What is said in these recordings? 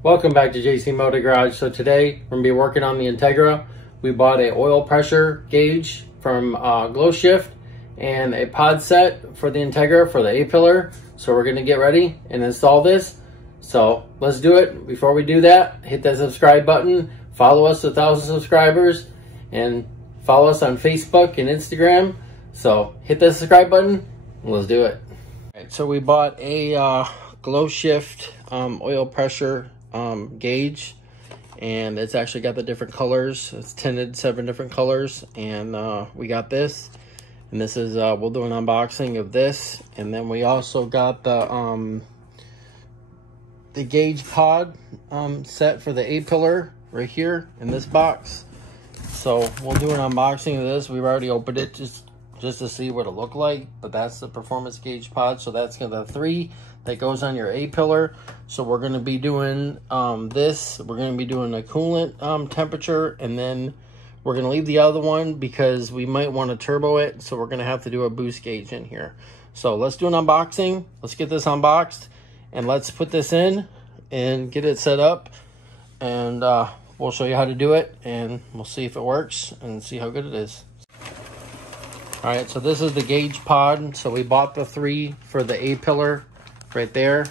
Welcome back to JC Motor Garage. So today we're going to be working on the Integra. We bought a oil pressure gauge from GlowShift and a pod set for the Integra for the A-pillar. So we're going to get ready and install this. So let's do it. Before we do that, hit that subscribe button. Follow us to 1,000 subscribers and follow us on Facebook and Instagram. So hit that subscribe button and let's do it. All right, so we bought a GlowShift oil pressure gauge, and it's actually got the different colors. It's tinted 7 different colors, and we got this, and this is we'll do an unboxing of this. And then we also got the gauge pod set for the A-pillar right here in this box. So we'll do an unboxing of this. We've already opened it just to see what it looked like, but that's the performance gauge pod. So that's the 3 that goes on your A-pillar. So we're going to be doing this. We're going to be doing a coolant temperature, and then we're going to leave the other one because we might want to turbo it. So we're going to have to do a boost gauge in here. So let's do an unboxing. Let's get this unboxed, and let's put this in and get it set up, and we'll show you how to do it, and we'll see if it works and see how good it is. All right, so this is the gauge pod. So we bought the 3 for the A-pillar right there.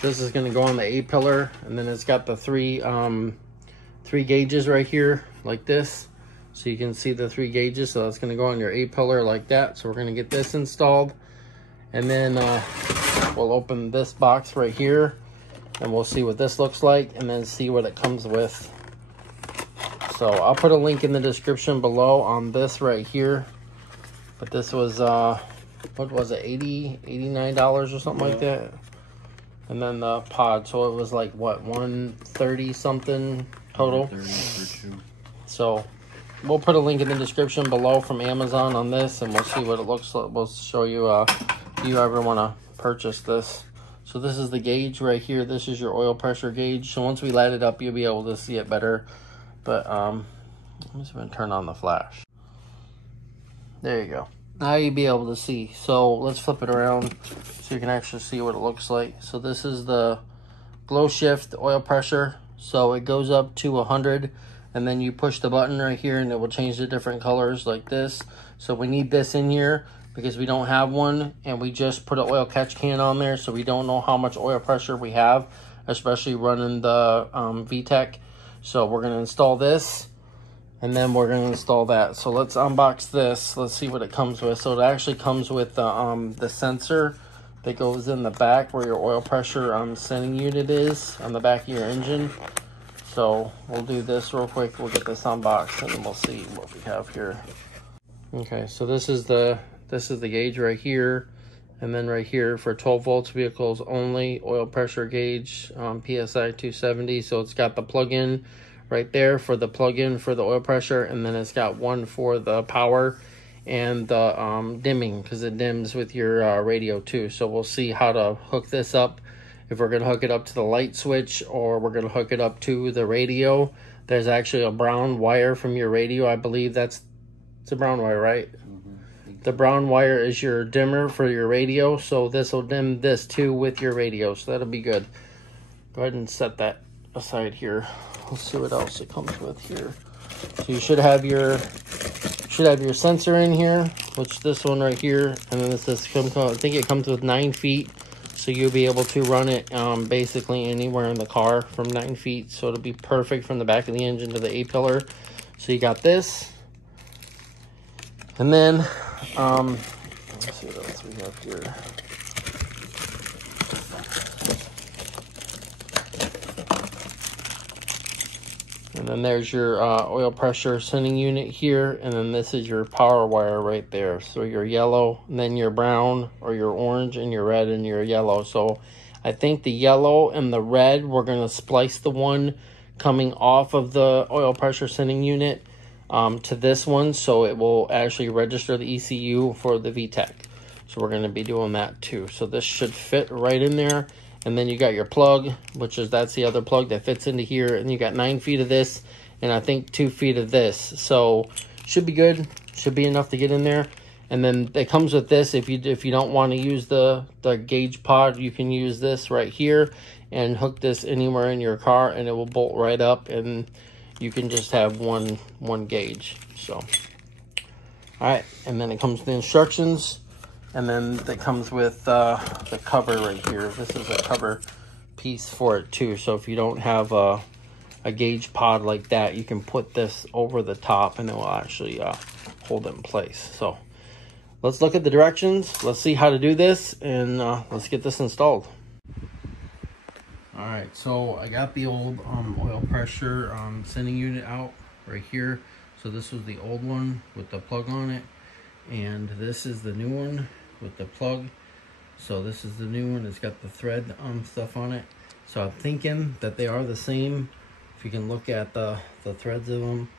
This is going to go on the A-pillar, and then it's got the 3 gauges right here like this. So you can see the 3 gauges. So that's going to go on your A-pillar like that. So we're going to get this installed, and then we'll open this box right here, and we'll see what this looks like, and then see what it comes with. So I'll put a link in the description below on this right here. But this was, what was it, $89 or something like that? And then the pod, so it was like, what, $130 something total? $130 for 2. So we'll put a link in the description below from Amazon on this, and we'll see what it looks like. We'll show you if you ever want to purchase this. So this is the gauge right here. This is your oil pressure gauge. So once we light it up, you'll be able to see it better. But I'm just going to turn on the flash. There you go. Now you'll be able to see. So let's flip it around so you can actually see what it looks like. So this is the GlowShift oil pressure. So it goes up to 100, and then you push the button right here and it will change the different colors like this. So we need this in here because we don't have one, and we just put an oil catch can on there, so we don't know how much oil pressure we have, especially running the VTEC. So we're going to install this, and then we're going to install that. So let's unbox this. Let's see what it comes with. So it actually comes with the sensor that goes in the back where your oil pressure sending unit is on the back of your engine. So we'll do this real quick. We'll get this unboxed, and then we'll see what we have here. Okay, so this is the gauge right here, and then right here for 12 volts vehicles only, oil pressure gauge, PSI 270. So it's got the plug-in right there for the plug-in for the oil pressure, and then it's got one for the power and the dimming, because it dims with your radio too. So we'll see how to hook this up, if we're going to hook it up to the light switch or we're going to hook it up to the radio. There's actually a brown wire from your radio. I believe it's a brown wire, right? The brown wire is your dimmer for your radio, so this will dim this too with your radio, so that'll be good. Go ahead and set that aside here. Let's see what else it comes with here. So you should have your sensor in here, which this one right here, and then this is I think it comes with 9 feet, so you'll be able to run it basically anywhere in the car from 9 feet. So it'll be perfect from the back of the engine to the A-pillar. So you got this, and then let's see what else we have here. And then there's your oil pressure sending unit here, and then this is your power wire right there. So your yellow, and then your brown, or your orange, and your red, and your yellow. So I think the yellow and the red, we're going to splice the one coming off of the oil pressure sending unit to this one, so it will actually register the ECU for the VTEC. So we're going to be doing that too. So this should fit right in there. And then you got your plug, that's the other plug that fits into here. And you got 9 feet of this, and I think 2 feet of this. So should be good. Should be enough to get in there. And then it comes with this. If you don't want to use the gauge pod, you can use this right here and hook this anywhere in your car, and it will bolt right up, and you can just have one gauge. So, all right, and then it comes with the instructions, and then it comes with the cover right here. This is a cover piece for it too. So if you don't have a gauge pod like that, you can put this over the top, and it will actually hold it in place. So let's look at the directions. Let's see how to do this, and let's get this installed. All right, so I got the old oil pressure sending unit out right here. So this was the old one with the plug on it, and this is the new one with the plug. So this is the new one. It's got the thread stuff on it. So I'm thinking that they are the same. If you can look at the threads of them,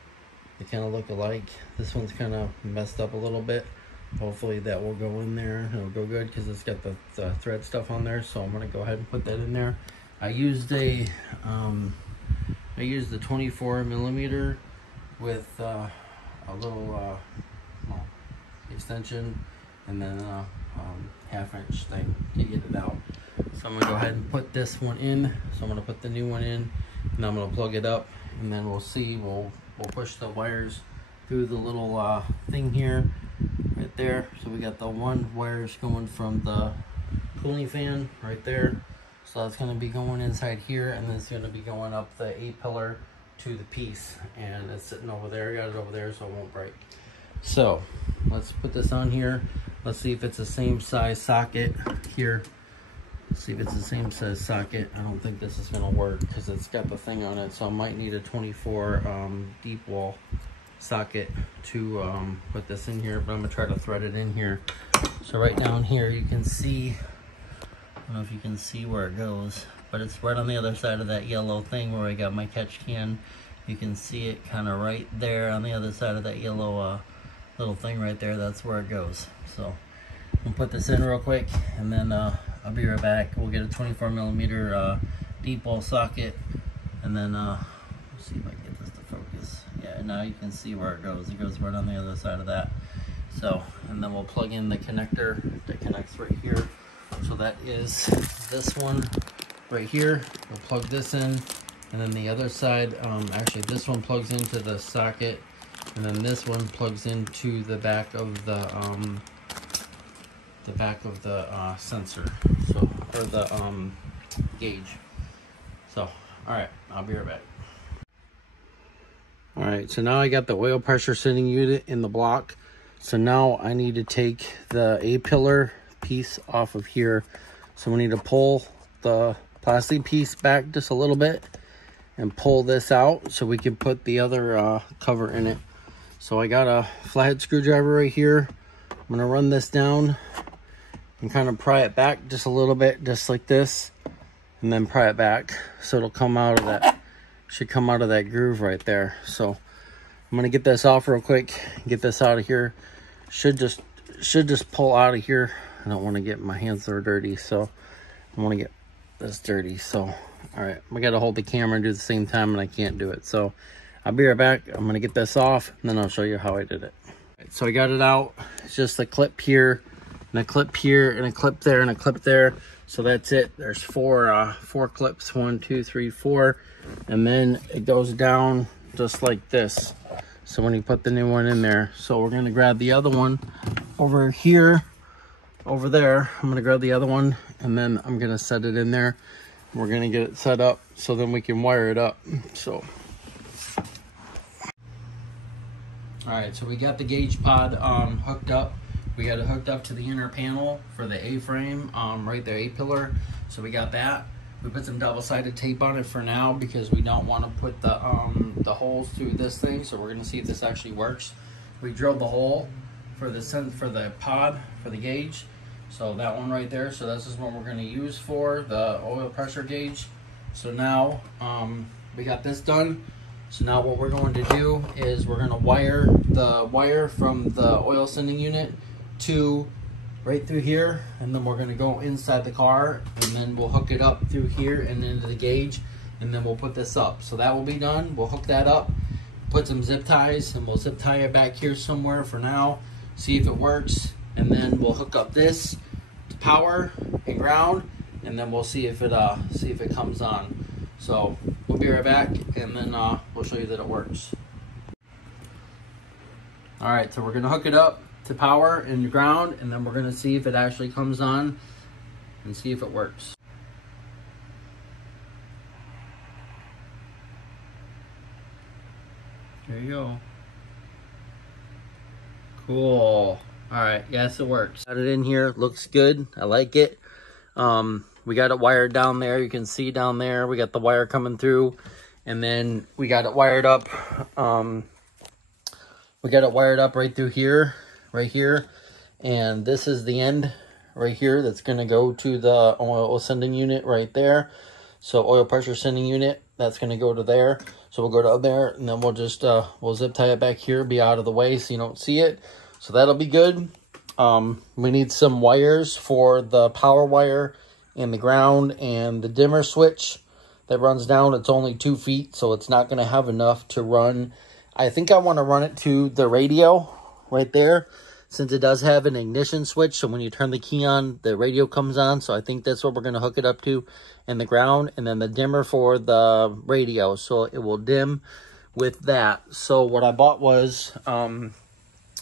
they kind of look alike. This one's kind of messed up a little bit. Hopefully that will go in there. It'll go good because it's got the thread stuff on there. So I'm gonna go ahead and put that in there. I used the 24 millimeter with a little extension, and then a half-inch thing to get it out. So I'm gonna go ahead and put this one in. So I'm gonna put the new one in, and I'm gonna plug it up, and then we'll see. We'll push the wires through the little thing here, right there. So we got the one wires going from the cooling fan right there. So that's going to be going inside here, and then it's going to be going up the A-pillar to the piece, and it's sitting over there. I got it over there so it won't break. So let's put this on here. Let's see if it's the same size socket here. Let's see if it's the same size socket. I don't think this is going to work because it's got the thing on it, so I might need a 24 deep wall socket to put this in here, but I'm going to try to thread it in here. So right down here you can see, I don't know if you can see where it goes, but it's right on the other side of that yellow thing where I got my catch can. You can see it kind of right there on the other side of that yellow little thing right there. That's where it goes. So I'll put this in real quick, and then I'll be right back. We'll get a 24 millimeter deep wall socket, and then let's see if I can get this to focus. Yeah, now you can see where it goes. It goes right on the other side of that. So, and then we'll plug in the connector that connects right here. So that is this one right here. We'll plug this in, and then the other side, actually this one plugs into the socket, and then this one plugs into the back of the sensor, so, or the gauge. So, all right, I'll be right back. All right, so now I got the oil pressure sending unit in the block. So now I need to take the A-pillar piece off of here. So we need to pull the plastic piece back just a little bit and pull this out so we can put the other cover in it. So I got a flathead screwdriver right here. I'm gonna run this down and kind of pry it back just a little bit, just like this, and then pry it back so it'll come out of that, should come out of that groove right there. So I'm gonna get this off real quick, get this out of here. Should just pull out of here. I don't want to get my hands that are dirty, so I want to get this dirty. So, all right, I got to hold the camera and do it at the same time, and I can't do it. So I'll be right back. I'm going to get this off, and then I'll show you how I did it. Right, so I got it out. It's just a clip here, and a clip here, and a clip there, and a clip there. So that's it. There's four clips, 1, 2, 3, 4, and then it goes down just like this. So when you put the new one in there, so we're going to grab the other one over here, over there. I'm going to grab the other one, and then I'm going to set it in there. We're going to get it set up so then we can wire it up. So all right, so we got the gauge pod hooked up. We got it hooked up to the inner panel for the A-frame, right there, A-pillar. So we got that. We put some double-sided tape on it for now because we don't want to put the holes through this thing. So we're going to see if this actually works. We drilled the hole for the pod for the gauge. So that one right there. So this is what we're going to use for the oil pressure gauge. So now we got this done. So now what we're going to do is we're going to wire the wire from the oil sending unit to right through here, and then we're going to go inside the car, and then we'll hook it up through here and into the gauge, and then we'll put this up. So that will be done. We'll hook that up, put some zip ties, and we'll zip tie it back here somewhere for now. see if it works, and then we'll hook up this to power and ground, and then we'll see if it comes on. So we'll be right back, and then we'll show you that it works. All right, so we're gonna hook it up to power and ground, and then we're gonna see if it actually comes on and see if it works. There you go. Cool. All right, yes, it works. Got it in here, looks good. I like it. We got it wired down there. You can see down there, we got the wire coming through, and then we got it wired up. We got it wired up right through here, right here, and this is the end right here that's going to go to the oil sending unit right there. So oil pressure sending unit, that's going to go to there. So we'll go to there, and then we'll just we'll zip tie it back here, be out of the way so you don't see it. So that'll be good. We need some wires for the power wire and the ground and the dimmer switch that runs down. It's only 2 feet, so it's not going to have enough to run. I think I want to run it to the radio right there, since it does have an ignition switch. So when you turn the key on, the radio comes on. So I think that's what we're going to hook it up to, and the ground, and then the dimmer for the radio, so it will dim with that. So what I bought was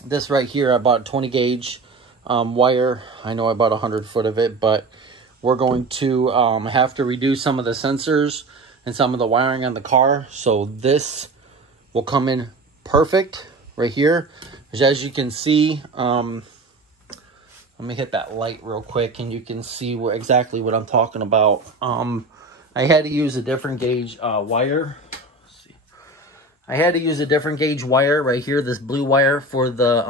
this right here. I bought 20 gauge wire. I know I bought 100 foot of it, but we're going to have to reduce some of the sensors and some of the wiring on the car. So this will come in perfect right here, which, as you can see, let me hit that light real quick and you can see exactly what I'm talking about. I had to use a different gauge wire. Let's see. I had to use a different gauge wire right here, this blue wire for the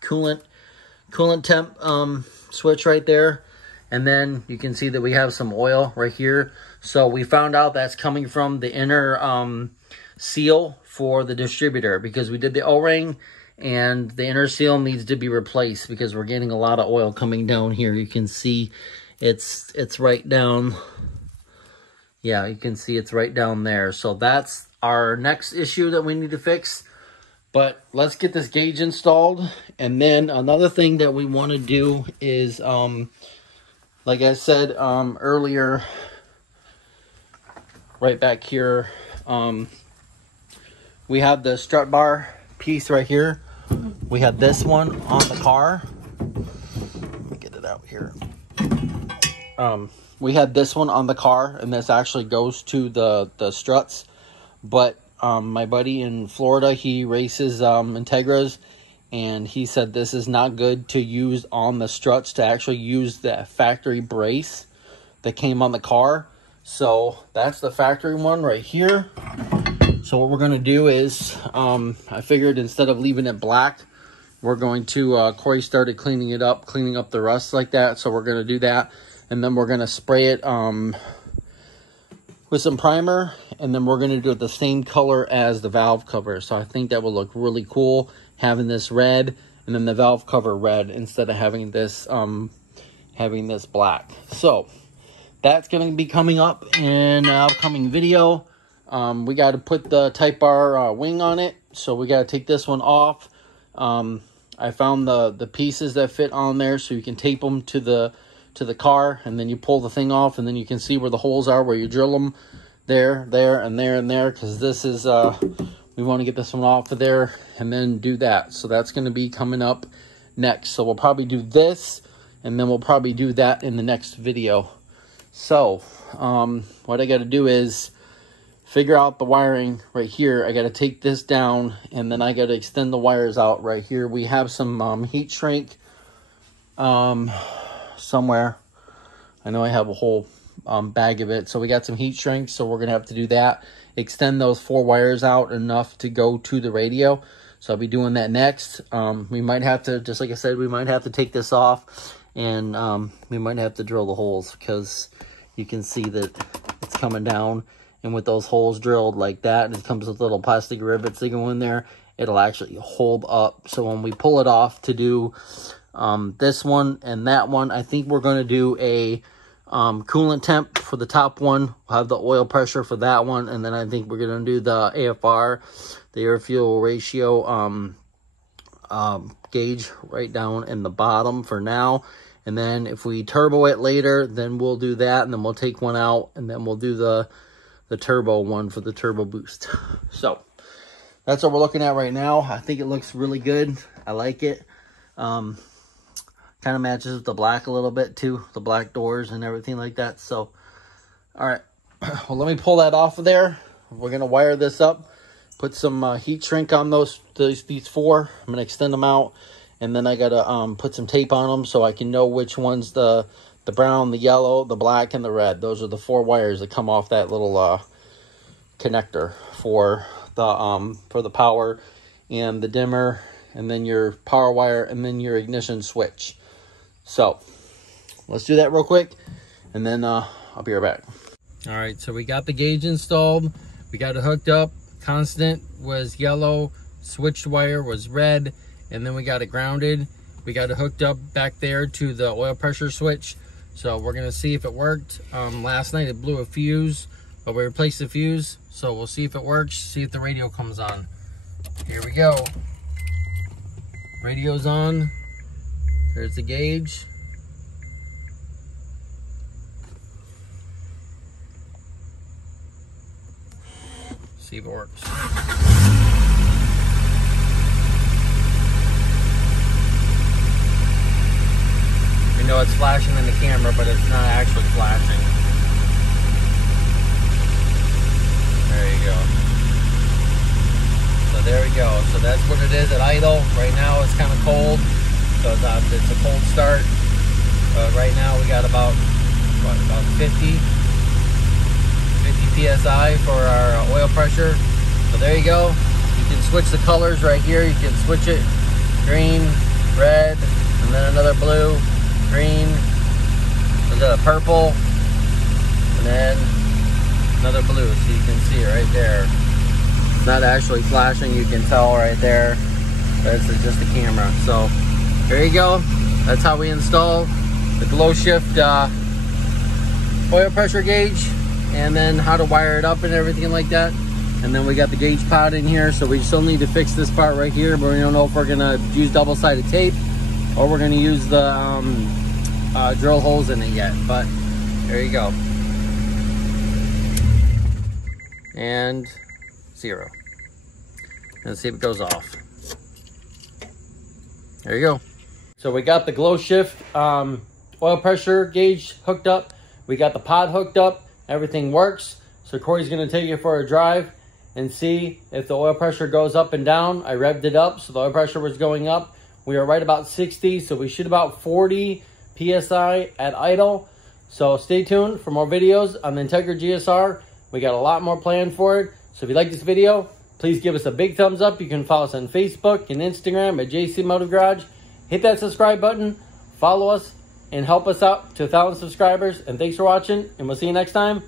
coolant temp switch right there. And then you can see that we have some oil right here. So we found out that's coming from the inner seal for the distributor, because we did the O-ring and the inner seal needs to be replaced because we're getting a lot of oil coming down here. You can see it's right down. Yeah, you can see it's right down there. So that's our next issue that we need to fix. But let's get this gauge installed. And then another thing that we want to do is, like I said earlier, right back here, we have the strut bar piece right here. We have this one on the car. Let me get it out here. We had this one on the car, and this actually goes to the struts. But my buddy in Florida, he races Integras, and he said this is not good to use on the struts, to actually use the factory brace that came on the car. So that's the factory one right here. So what we're going to do is, I figured instead of leaving it black, we're going to, Corey started cleaning up the rust like that. So we're going to do that. And then we're going to spray it with some primer. And then we're going to do it the same color as the valve cover. So I think that will look really cool, having this red and then the valve cover red instead of having this black. So that's going to be coming up in an upcoming video. We got to put the Type R wing on it, so we got to take this one off. I found the pieces that fit on there, so you can tape them to the car, and then you pull the thing off, and then you can see where the holes are, where you drill them there, and there, because this is, we want to get this one off of there, and then do that. So that's going to be coming up next. So we'll probably do this, and then we'll probably do that in the next video. So, what I got to do is figure out the wiring right here. I got to take this down, and then I got to extend the wires out right here. We have some heat shrink somewhere. I know I have a whole bag of it. So we got some heat shrink, so we're going to have to do that. Extend those 4 wires out enough to go to the radio. So I'll be doing that next. We might have to, just like I said, we might have to take this off, and we might have to drill the holes, because you can see that it's coming down. And with those holes drilled like that, and it comes with little plastic rivets that go in there, it'll actually hold up. So when we pull it off to do this one and that one, I think we're going to do a coolant temp for the top one. We'll have the oil pressure for that one. And then I think we're going to do the AFR, the air fuel ratio gauge right down in the bottom for now. And then if we turbo it later, then we'll do that, and then we'll take one out, and then we'll do the turbo one for the turbo boost. So that's what we're looking at right now. I think it looks really good. I like it. Kind of matches with the black a little bit too, the black doors and everything like that. So, all right, well, let me pull that off of there. We're gonna wire this up, put some heat shrink on these four. I'm gonna extend them out, and then I gotta put some tape on them so I can know which one's the brown, the yellow, the black, and the red. Those are the 4 wires that come off that little connector for the power and the dimmer, and then your power wire, and then your ignition switch. So let's do that real quick, and then I'll be right back. All right, so we got the gauge installed. We got it hooked up. Constant was yellow, switched wire was red, and then we got it grounded. We got it hooked up back there to the oil pressure switch. So we're gonna see if it worked. Last night it blew a fuse, but we replaced the fuse. So we'll see if it works, see if the radio comes on. Here we go. Radio's on. There's the gauge. See if it works. You know it's flashing in the camera, but it's not actually flashing. There you go. So there we go. So that's what it is at idle. Right now it's kind of cold, so it's a cold start. Right now we got about 50 PSI for our oil pressure. So there you go. You can switch the colors right here. You can switch it green, red, and then another blue, green, and then a purple, and then another blue. So you can see it right there. It's not actually flashing. You can tell right there. This is just the camera. So there you go. That's how we install the GlowShift oil pressure gauge, and then how to wire it up and everything like that. And then we got the gauge pod in here, so we still need to fix this part right here, but we don't know if we're gonna use double-sided tape or we're gonna use the drill holes in it yet. But there you go. And 0. Let's see if it goes off. There you go. So we got the GlowShift oil pressure gauge hooked up. We got the pod hooked up. Everything works. So Corey's gonna take you for a drive and see if the oil pressure goes up and down. I revved it up, so the oil pressure was going up. We are right about 60, so we shoot about 40 PSI at idle. So stay tuned for more videos on the Integra Gsr. We got a lot more planned for it. So if you like this video, please give us a big thumbs up. You can follow us on Facebook and Instagram at JC Motor Garage. Hit that subscribe button, follow us, and help us out to 1,000 subscribers. And thanks for watching, and we'll see you next time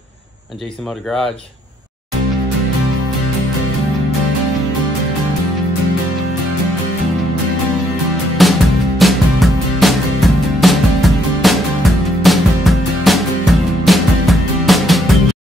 on JC Motor Garage.